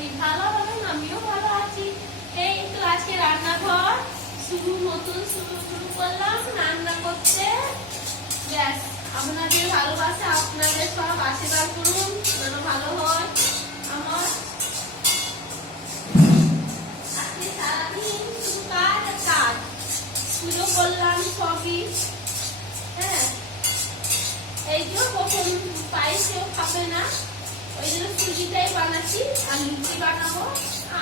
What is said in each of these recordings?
শরীর ভালো হবে, আমিও ভালো আছি। এই তো আজকে রান্নাঘর শুরু করলাম রান্না করতে। ব্যাস, আপনাদের ভালোবাসা, আপনাদের সব আশীর্বাদ করুন যেন ভালো হয় আমার। আজকে সারাদিন শুধু কাজ আর কাজ। পুজো করলাম সবই। হ্যাঁ, এই যে কখন পায়েসেও খাবে না, ওই জন্য সুজিটাই বানাচ্ছি আর লুচি বানাবো।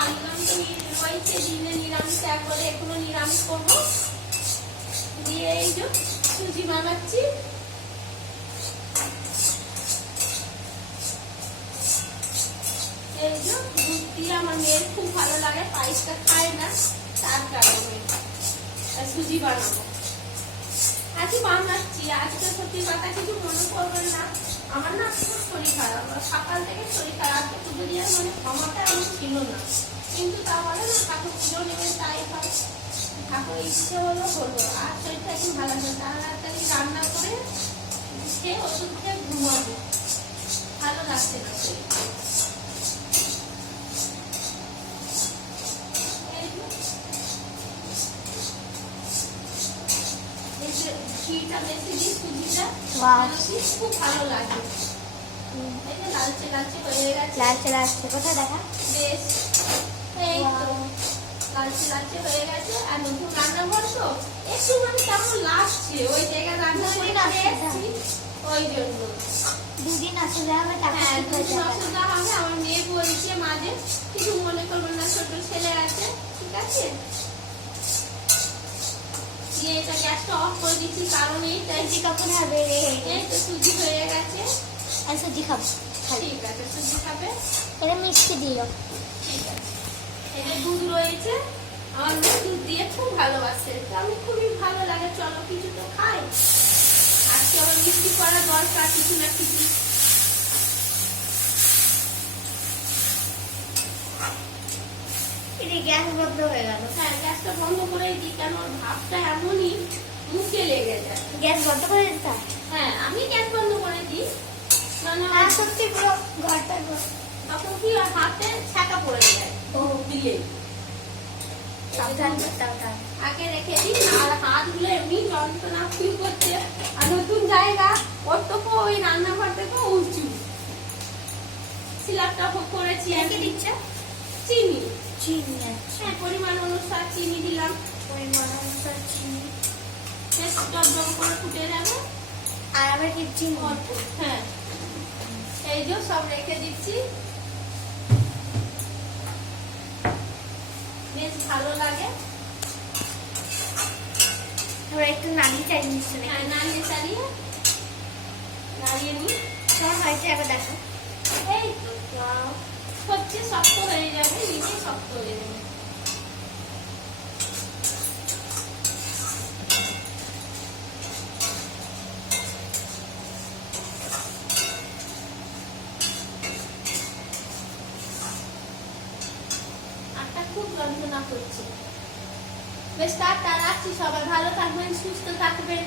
আলুদম তো রয়েছে, দিনে নিরামিষ একবারে এখনো নিরামিষ করবো দিয়ে এই যে সুজি বানাচ্ছি। এই যে দুধ দিয়ে আমার মেয়ের খুব ভালো লাগে, পায়েসটা খায় না, তার কারণে সুজি বানাবো। আজকে বানাচ্ছি। আজকে সত্যি কথা কিছু মনে করবেন না, আমার না খুব শরীর খারাপ, সকাল থেকে শরীর খারাপ। পুজো দিয়ে মানে ক্ষমতা আমার ছিল না, কিন্তু তাহলে না ঠাকুর পুজো নেবে তাই হয়, ঠাকুর ইচ্ছে হলো আর শরীরটা একটু ভালো আছে। তাড়াতাড়ি রান্না করে সে ওষুধ খেয়ে ঘুমাবো, ভালো লাগছে না শরীর। ঘিটা বেশি দিই, সুজিটা খুব ভালো লাগে। লালচে লালচে হয়ে গেছে, লালচে লালচে কোথায় দেখা বেশ। এই তো লালচে লালচে হয়ে গেছে। আর নতুন রান্নাঘর তো একটু মানে কেমন লাগছে, ওই জায়গায় রান্না করে এসেছি, ওই জন্য দুদিন আসলে হবে। হ্যাঁ, দুদিন অসুবিধা হবে। আমার মেয়ে বলছে মাঝে কিছু মনে করবেন না, ছোট ছেলে আছে, ঠিক আছে। এটা গ্যাসটা অফ করে দিচ্ছি, কারণ সুজি কখন হবে রে? এই তো সুজি হয়ে গেছে। আর সুজি খাবো, ঠিক আছে, সুজি খাবে। এটা মিষ্টি দিও। ঠিক আছে, এটা দুধ রয়েছে, আমার মেয়ে দুধ দিয়ে খুব ভালোবাসে, তো আমি খুবই ভালো লাগে। চলো কিছু তো খাই, আজকে আবার মিষ্টি করা দরকার কিছু না কিছু। গ্যাস বন্ধ হয়ে গেল। হ্যাঁ, গ্যাসটা বন্ধ করেই দিই, কেন ভাবটা এমনই মুখে লেগে যায়। গ্যাস বন্ধ করে দিতে? হ্যাঁ, আমি গ্যাস বন্ধ করে দিই, মানে সত্যি পুরো ঘরটা তখন কি হাতে ছাকা পড়ে যায়। ও দিলে সাবধান করতে হবে। আগে রেখে দিই, আর হাতগুলো এমনি যন্ত্রণা ফিল করছে। আর নতুন জায়গা, ওর তো ওই রান্নাঘর থেকে উঁচু, সিলাপটা করেছি। কি দিচ্ছে? চিনি। চিনি? হ্যাঁ, পরিমাণ অনুসার চিনি দিলাম। পরিমাণ অনুসার চিনি বেশ জল করে ফুটে যাবে। আর আবার কি চিনি? হ্যাঁ, এই যে সব রেখে দিচ্ছি, বেশ ভালো লাগে। এবার একটু নাড়িয়ে চালিয়ে নিচ্ছি। হ্যাঁ, নাড়িয়ে নিই। তোমার হয়েছে, একবার দেখো। এই তো হচ্ছে, শক্ত হয়ে যাবে, নিচে শক্ত হয়ে যাবে। আটটা খুব যন্ত্রণা করছে। বেশ, টাটা, রাখছি। সবাই ভালো থাকবেন, সুস্থ থাকবেন।